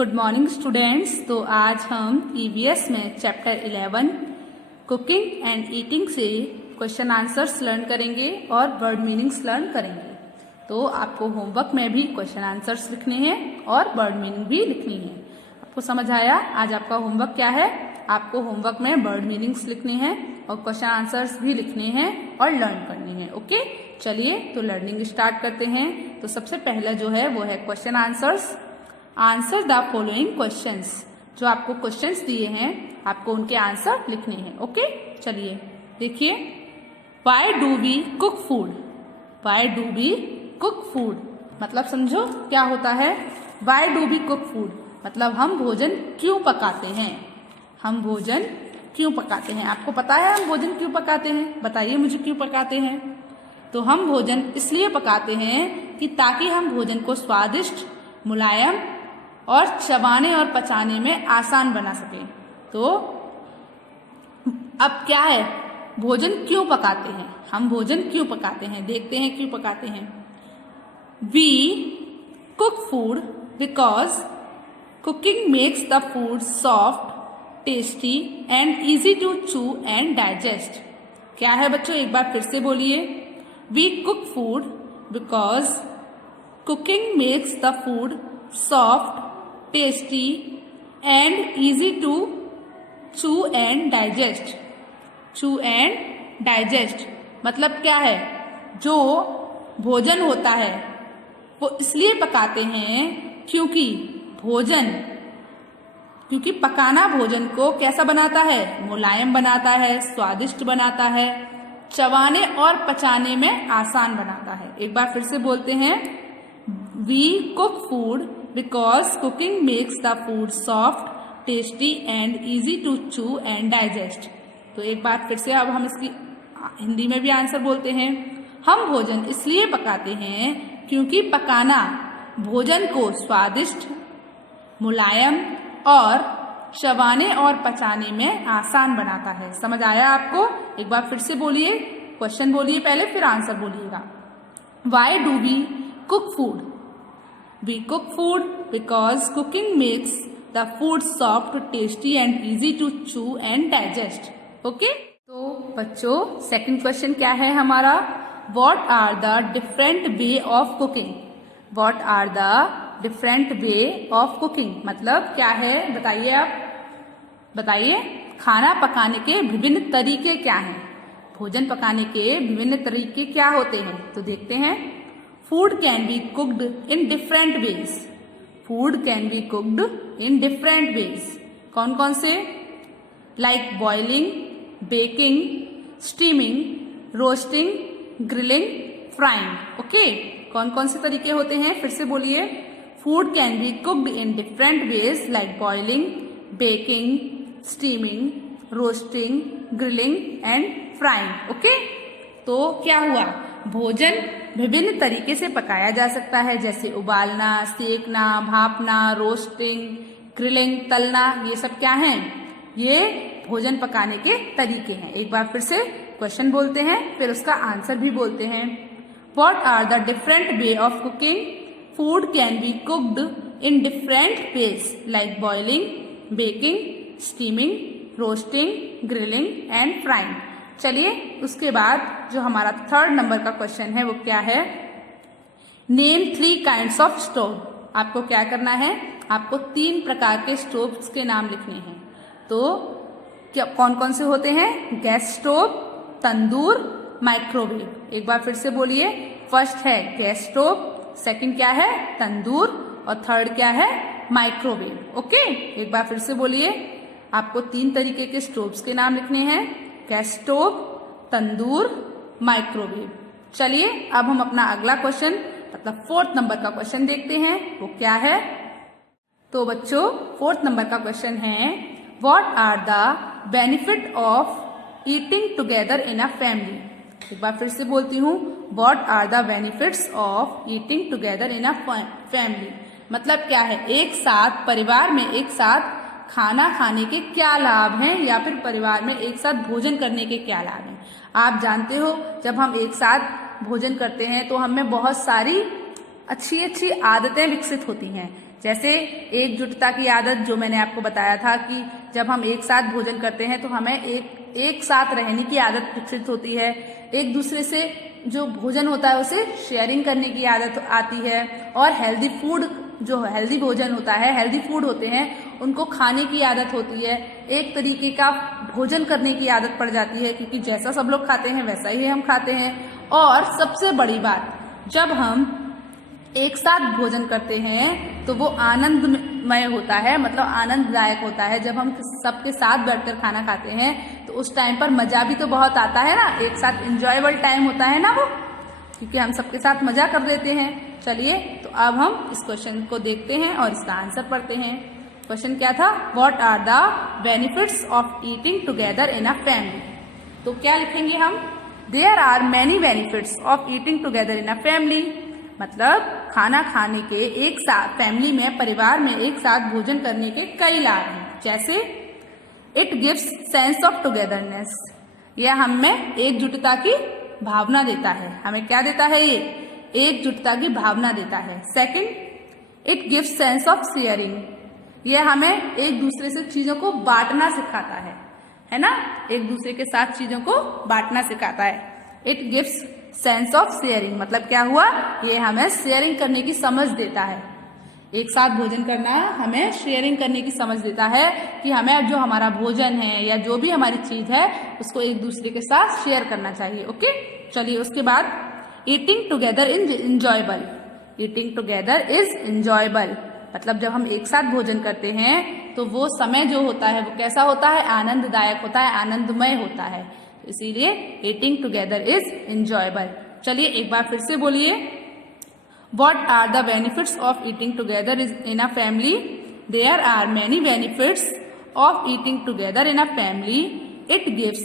Good morning students. तो आज हम ईवीएस में चैप्टर 11 कुकिंग एंड ईटिंग से क्वेश्चन आंसर्स लर्न करेंगे और वर्ड मीनिंग्स लर्न करेंगे। तो आपको होमवर्क में भी क्वेश्चन आंसर्स लिखने हैं और वर्ड मीनिंग भी लिखनी है। आपको समझ आया? आज आपका होमवर्क क्या है? आपको होमवर्क में वर्ड मीनिंग्स लिखने हैं और क्वेश्चन आंसर्स भी लिखने हैं और लर्न करने हैं। ओके, चलिए तो लर्निंग स्टार्ट करते हैं। तो सबसे पहला जो है वो है question answers. Answer the following questions. जो आपको क्वेश्चंस दिए हैं आपको उनके आंसर लिखने हैं। ओके, चलिए देखिए। Why do we cook food? Why do we cook food मतलब समझो क्या होता है। Why do we cook food मतलब हम भोजन क्यों पकाते हैं। हम भोजन क्यों पकाते हैं? आपको पता है हम भोजन क्यों पकाते हैं? बताइए मुझे, क्यों पकाते हैं? तो हम भोजन इसलिए पकाते हैं कि ताकि हम भोजन को स्वादिष्ट, मुलायम और चबाने और पचाने में आसान बना सके। तो अब क्या है, भोजन क्यों पकाते हैं? हम भोजन क्यों पकाते हैं? देखते हैं क्यों पकाते हैं। We cook food because cooking makes the food soft, tasty and easy to chew and digest. क्या है बच्चों, एक बार फिर से बोलिए। We cook food because cooking makes the food soft, tasty and easy to chew and digest. Chew and digest मतलब क्या है, जो भोजन होता है वो इसलिए पकाते हैं क्योंकि पकाना भोजन को कैसा बनाता है, मुलायम बनाता है, स्वादिष्ट बनाता है, चबाने और पचाने में आसान बनाता है। एक बार फिर से बोलते हैं। We cook food because cooking makes the food soft, tasty and easy to chew and digest. तो एक बार फिर से अब हम इसकी हिंदी में भी आंसर बोलते हैं। हम भोजन इसलिए पकाते हैं क्योंकि पकाना भोजन को स्वादिष्ट, मुलायम और चबाने और पचाने में आसान बनाता है। समझ आया आपको? एक बार फिर से बोलिए, क्वेश्चन बोलिए पहले फिर आंसर बोलिएगा। Why do we cook food? We cook food because cooking makes the food soft, tasty and easy to chew and digest. Okay? तो बच्चों सेकंड क्वेश्चन क्या है हमारा? What are the different way of cooking? What are the different way of cooking? मतलब क्या है बताइए आप, बताइए। खाना पकाने के विभिन्न तरीके क्या हैं? भोजन पकाने के विभिन्न तरीके क्या होते हैं? तो देखते हैं। Food can be cooked in different ways. Food can be cooked in different ways. कौन कौन से? Like boiling, baking, steaming, roasting, grilling, frying. Okay? कौन कौन से तरीके होते हैं? फिर से बोलिए। Food can be cooked in different ways like boiling, baking, steaming, roasting, grilling and frying. Okay? तो क्या हुआ? भोजन विभिन्न तरीके से पकाया जा सकता है, जैसे उबालना, सेकना, भापना, रोस्टिंग, ग्रिलिंग, तलना। ये सब क्या हैं? ये भोजन पकाने के तरीके हैं। एक बार फिर से क्वेश्चन बोलते हैं फिर उसका आंसर भी बोलते हैं। What are the different way of cooking? Food can be cooked in different ways like boiling, baking, steaming, roasting, grilling and frying. चलिए उसके बाद जो हमारा थर्ड नंबर का क्वेश्चन है वो क्या है? Name 3 kinds of stove. आपको क्या करना है? आपको 3 प्रकार के स्टोव्स के नाम लिखने हैं। तो क्या कौन कौन से होते हैं? गैस स्टोव, तंदूर, माइक्रोवेव। एक बार फिर से बोलिए। फर्स्ट है गैस स्टोव, सेकंड क्या है? तंदूर और थर्ड क्या है? माइक्रोवेव। ओके, एक बार फिर से बोलिए। आपको 3 तरीके के स्टोव्स के नाम लिखने हैं, गैस स्टोव, तंदूर, माइक्रोवेव। चलिए अब हम अपना अगला क्वेश्चन मतलब 4th नंबर का क्वेश्चन देखते हैं वो क्या है। तो बच्चों 4th नंबर का क्वेश्चन है what are the benefit of eating together in a family. एक बार फिर से बोलती हूँ। What are the benefits of eating together in a family मतलब क्या है? एक साथ परिवार में एक साथ खाना खाने के क्या लाभ हैं या फिर परिवार में एक साथ भोजन करने के क्या लाभ हैं। आप जानते हो जब हम एक साथ भोजन करते हैं तो हमें बहुत सारी अच्छी अच्छी आदतें विकसित होती हैं, जैसे एकजुटता की आदत, जो मैंने आपको बताया था कि जब हम एक साथ भोजन करते हैं तो हमें एक साथ रहने की आदत विकसित होती है। एक दूसरे से जो भोजन होता है उसे शेयरिंग करने की आदत आती है। और हेल्दी फूड, जो हेल्दी भोजन होता है, हेल्दी फूड होते हैं, उनको खाने की आदत होती है। एक तरीके का भोजन करने की आदत पड़ जाती है, क्योंकि जैसा सब लोग खाते हैं वैसा ही हम खाते हैं। और सबसे बड़ी बात, जब हम एक साथ भोजन करते हैं तो वो आनंदमय होता है, मतलब आनंददायक होता है। जब हम सबके साथ बैठकर खाना खाते हैं तो उस टाइम पर मजा भी तो बहुत आता है ना, एक साथ एंजॉयबल टाइम होता है ना वो, क्योंकि हम सबके साथ मजा कर लेते हैं। चलिए, तो अब हम इस क्वेश्चन को देखते हैं और इसका आंसर पढ़ते हैं। क्वेश्चन क्या था? What are the benefits of eating together in a family? तो क्या लिखेंगे हम? There are many benefits of eating together in a family, मतलब खाना खाने के एक साथ फैमिली में, परिवार में एक साथ भोजन करने के कई लाभ हैं। जैसे it gives sense of togetherness, यह हमें एकजुटता की भावना देता है। हमें क्या देता है? ये एकजुटता की भावना देता है। Second, it gives sense of sharing, यह हमें एक दूसरे से चीजों को बांटना सिखाता है ना, एक दूसरे के साथ चीजों को बांटना सिखाता है। It gives sense of sharing, मतलब क्या हुआ? ये हमें शेयरिंग करने की समझ देता है। एक साथ भोजन करना हमें शेयरिंग करने की समझ देता है कि हमें जो हमारा भोजन है या जो भी हमारी चीज है उसको एक दूसरे के साथ शेयर करना चाहिए। ओके, चलिए उसके बाद eating together is enjoyable. Eating together is enjoyable, मतलब जब हम एक साथ भोजन करते हैं तो वो समय जो होता है वो कैसा होता है? आनंददायक होता है, आनंदमय होता है। इसीलिए ईटिंग टुगेदर इज इंजॉयबल। चलिए एक बार फिर से बोलिए, what are the benefits of eating together in a family? There are many benefits of eating together in a family. It gives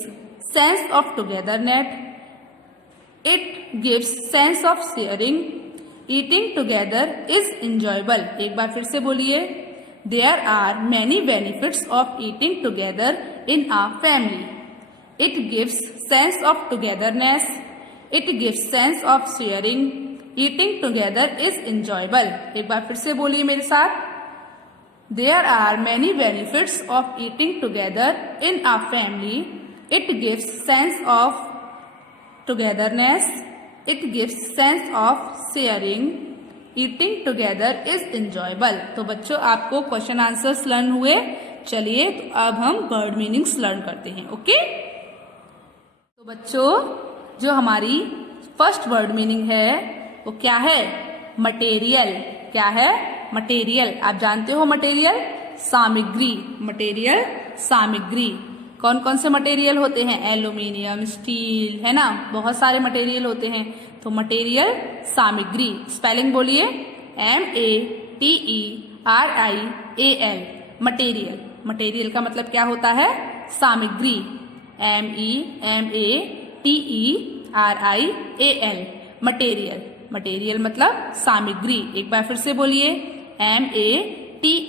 sense of togetherness, it gives sense of sharing, eating together is enjoyable. एक बार फिर से बोलिए, there are many benefits of eating together in a family. It gives sense of togetherness. It gives sense of sharing. Eating together is enjoyable. एक बार फिर से बोलिए मेरे साथ, There are many benefits of eating together in a family. It gives sense of togetherness. It gives sense of sharing. Eating together is enjoyable. तो बच्चों, आपको क्वेश्चन आंसर्स लर्न हुए। चलिए, तो अब हम वर्ड मीनिंग्स लर्न करते हैं। ओके, तो बच्चों, जो हमारी फर्स्ट वर्ड मीनिंग है वो क्या है? मटेरियल। क्या है? मटेरियल। आप जानते हो मटेरियल? सामग्री। मटेरियल सामग्री। कौन कौन से मटेरियल होते हैं? एल्यूमिनियम, स्टील, है ना, बहुत सारे मटेरियल होते हैं। तो मटेरियल सामग्री। स्पेलिंग बोलिए, METERIAL, मटेरियल। मटेरियल का मतलब क्या होता है? सामग्री। METERIAL, material. मटेरियल मतलब सामग्री। एक बार फिर से बोलिए, METERIAL,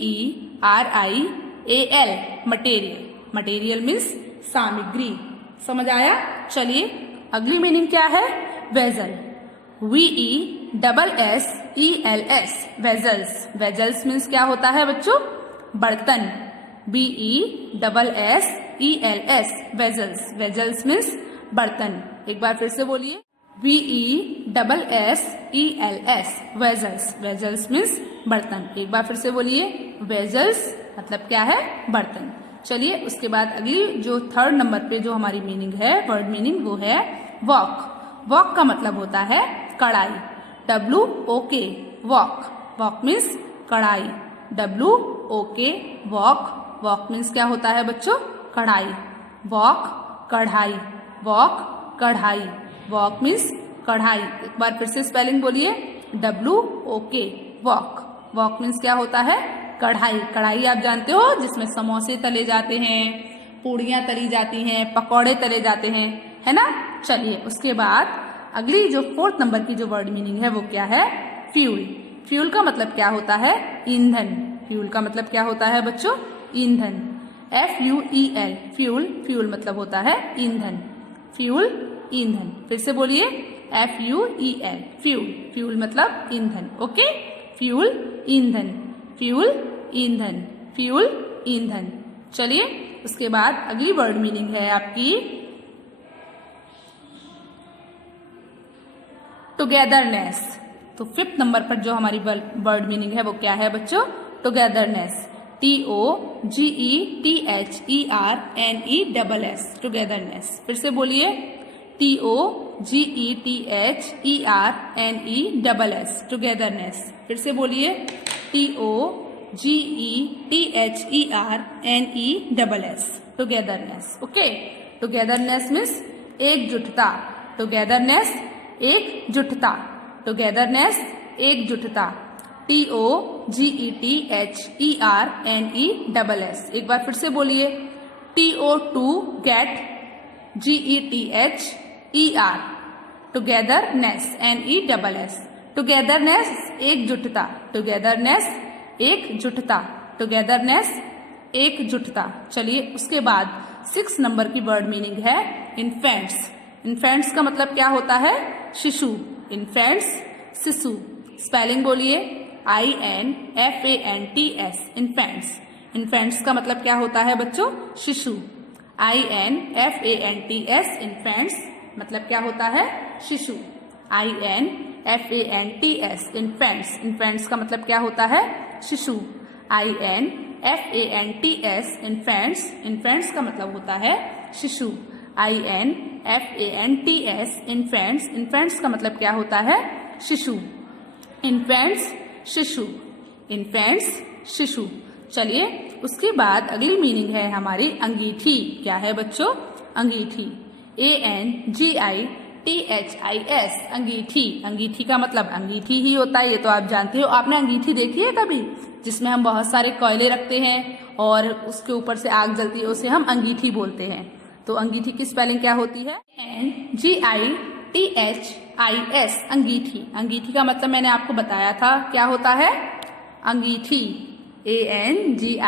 मटेरियल। मटेरियल मीन्स सामग्री। समझ आया? चलिए, अगली मीनिंग क्या है? Vessel. VESSELS, vessels. Vessels means क्या होता है बच्चों? बर्तन। BESSELS, vessels. वेजल्स मीन्स बर्तन। एक बार फिर से बोलिए, VESSELS, वेजल्स। वेजल्स मीन्स बर्तन। एक बार फिर से बोलिए, वेजल्स मतलब क्या है? बर्तन। चलिए, उसके बाद अगली जो थर्ड नंबर पे जो हमारी मीनिंग है, वर्ड मीनिंग, वो है वॉक। वॉक का मतलब होता है कढ़ाई। WOK, walk. वॉक मीन्स कढ़ाई। WOK, walk. वॉक मीन्स क्या होता है बच्चों? कढ़ाई। वॉक, कढ़ाई। वॉक, कढ़ाई। वॉक मीन्स कढ़ाई। एक बार फिर से स्पेलिंग बोलिए, WOK, वॉक। वॉक मीन्स क्या होता है? कढ़ाई। कढ़ाई आप जानते हो, जिसमें समोसे तले जाते हैं, पूड़ियाँ तली जाती हैं, पकौड़े तले जाते हैं, है ना। चलिए, उसके बाद अगली जो फोर्थ नंबर की जो वर्ड मीनिंग है वो क्या है? फ्यूल। फ्यूल का मतलब क्या होता है? ईंधन। फ्यूल का मतलब क्या होता है बच्चों? ईंधन। FUEL, fuel. फ्यूल मतलब होता है ईंधन। फ्यूल, ईंधन। फिर से बोलिए, FUEL, फ्यूल। फ्यूल मतलब ईंधन। ओके, फ्यूल, ईंधन। फ्यूल ईंधन, फ्यूल ईंधन। चलिए उसके बाद अगली वर्ड मीनिंग है आपकी टुगेदरनेस। तो 5th नंबर पर जो हमारी वर्ड मीनिंग है वो क्या है बच्चों? Togetherness, TOGETHERNESS, togetherness. फिर से बोलिए, TOGETHERNESS, टुगेदरनेस। फिर से बोलिए, TOGETHERNESS, togetherness. Okay, togetherness means एकजुटता, टुगेदरनेस एकजुटता, टुगेदरनेस एकजुटता, TOGETHERNESS। एक बार फिर से बोलिए, TO2GET GETHER, togetherness NESS, togetherness एकजुटता, टुगेदरनेस एकजुटता, टुगेदरनेस एकजुटता। चलिए उसके बाद 6 नंबर की वर्ड मीनिंग है इन्फेंट्स। इन्फेंट्स का मतलब क्या होता है? शिशु, इन्फेंट्स शिशु। स्पेलिंग बोलिए, INFANTS, इन्फेंट्स। इन्फेंट्स का मतलब क्या होता है बच्चों? शिशु। INFANTS, इन्फेंट्स मतलब क्या होता है? शिशु। INFANTS, infants. इन्फेंट्स का मतलब क्या होता है? शिशु। INFANTS, infants. इन्फेंट्स का मतलब होता है शिशु। INFANTS, infants. इन्फेंट्स का मतलब क्या होता है? शिशु। इन्फेंट्स शिशु, इन्फेंट्स शिशु। चलिए उसके बाद अगली मीनिंग है हमारी अंगीठी। क्या है बच्चों? अंगीठी, ANGITHIS, अंगीठी। अंगीठी का मतलब अंगीठी ही होता है, ये तो आप जानते हो। आपने अंगीठी देखी है कभी? जिसमें हम बहुत सारे कोयले रखते हैं और उसके ऊपर से आग जलती है, उसे हम अंगीठी बोलते हैं। तो अंगीठी की स्पेलिंग क्या होती है? ANGITHIS, अंगीठी। अंगीठी का मतलब मैंने आपको बताया था क्या होता है? अंगीठी, ANGITHIS,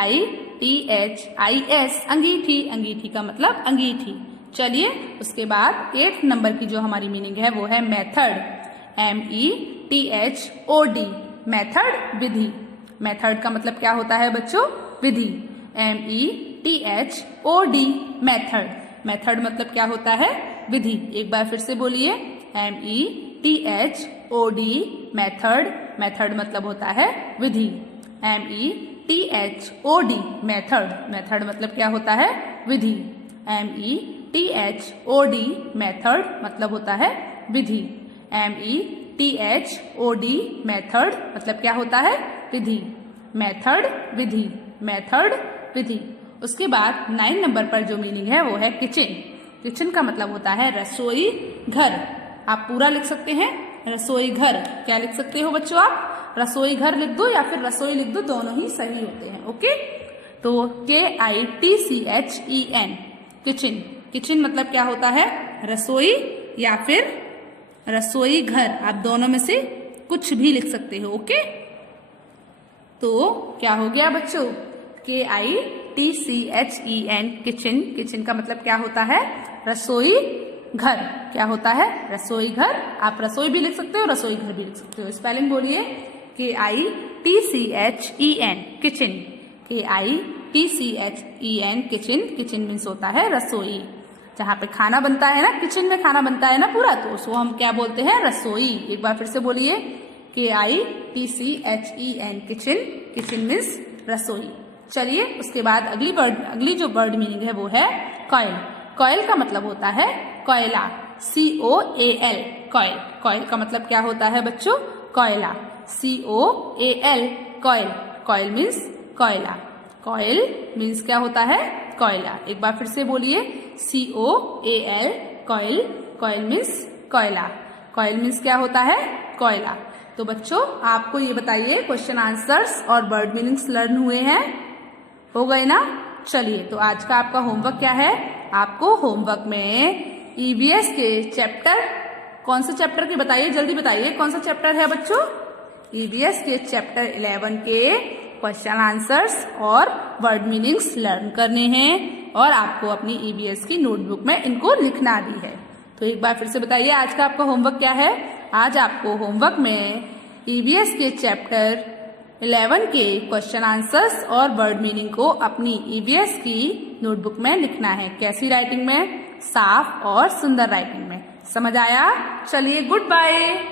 अंगीठी। अंगीठी का मतलब अंगीठी। चलिए उसके बाद 8th नंबर की जो हमारी मीनिंग है वो है मेथड, METHOD, मेथड, विधि। मेथड का मतलब क्या होता है बच्चों? विधि। METHOD, method. मेथड मतलब क्या होता है? विधि। एक बार फिर से बोलिए, METHOD, मेथड। मेथड मतलब होता है विधि। METHOD, method. मेथड मतलब क्या होता है? विधि। METHOD, मेथड मतलब होता है विधि। METHOD, मेथड मतलब क्या होता है? विधि। मेथड, विधि, मेथड, विधि। उसके बाद 9 नंबर पर जो मीनिंग है वो है किचन। किचन का मतलब होता है रसोई घर। आप पूरा लिख सकते हैं रसोई घर। क्या लिख सकते हो बच्चों आप? रसोई घर लिख दो या फिर रसोई लिख दो, दोनों ही सही होते हैं। ओके, तो KITCHEN, किचन। किचन मतलब क्या होता है? रसोई या फिर रसोई घर। आप दोनों में से कुछ भी लिख सकते हो। ओके, तो क्या हो गया बच्चों? KITCHEN, kitchen. किचन का मतलब क्या होता है? रसोई घर। क्या होता है? रसोई घर। आप रसोई भी लिख सकते हो, रसोई घर भी लिख सकते हो। स्पेलिंग बोलिए, KITCHEN, kitchen. KITCHEN, kitchen. Kitchen means होता है रसोई। जहाँ पे खाना बनता है ना, किचन में खाना बनता है ना पूरा, तो उसको हम क्या बोलते हैं? रसोई। एक बार फिर से बोलिए, KITCHEN, किचन। किचन मीन्स रसोई। चलिए उसके बाद अगली जो वर्ड मीनिंग है वो है कॉइल। कॉइल का मतलब होता है कोयला, COAL, कॉइल। कॉइल का मतलब क्या होता है बच्चों? कोयला, COAL, कॉइल। कॉइल मीन्स कोयला। कॉइल मीन्स क्या होता है? कोयला। एक बार फिर से बोलिए, COAL, कॉइल। कॉइल मीन्स कोयला। कॉइल मीन्स क्या होता है? कोयला। तो बच्चों आपको ये बताइए, क्वेश्चन आंसर्स और वर्ड मीनिंग्स लर्न हुए हैं? हो गए ना? चलिए तो आज का आपका होमवर्क क्या है? आपको होमवर्क में EVS के चैप्टर, कौन से चैप्टर के बताइए, जल्दी बताइए, कौन सा चैप्टर है बच्चों? EVS के चैप्टर 11 के क्वेश्चन आंसर्स और वर्ड मीनिंग्स लर्न करने हैं और आपको अपनी EVS की नोटबुक में इनको लिखना भी है। तो एक बार फिर से बताइए, आज का आपका होमवर्क क्या है? आज आपको होमवर्क में EVS के चैप्टर 11 के क्वेश्चन आंसर्स और वर्ड मीनिंग को अपनी ईवीएस की नोटबुक में लिखना है। कैसी राइटिंग में? साफ और सुंदर राइटिंग में। समझ आया? चलिए, गुड बाय।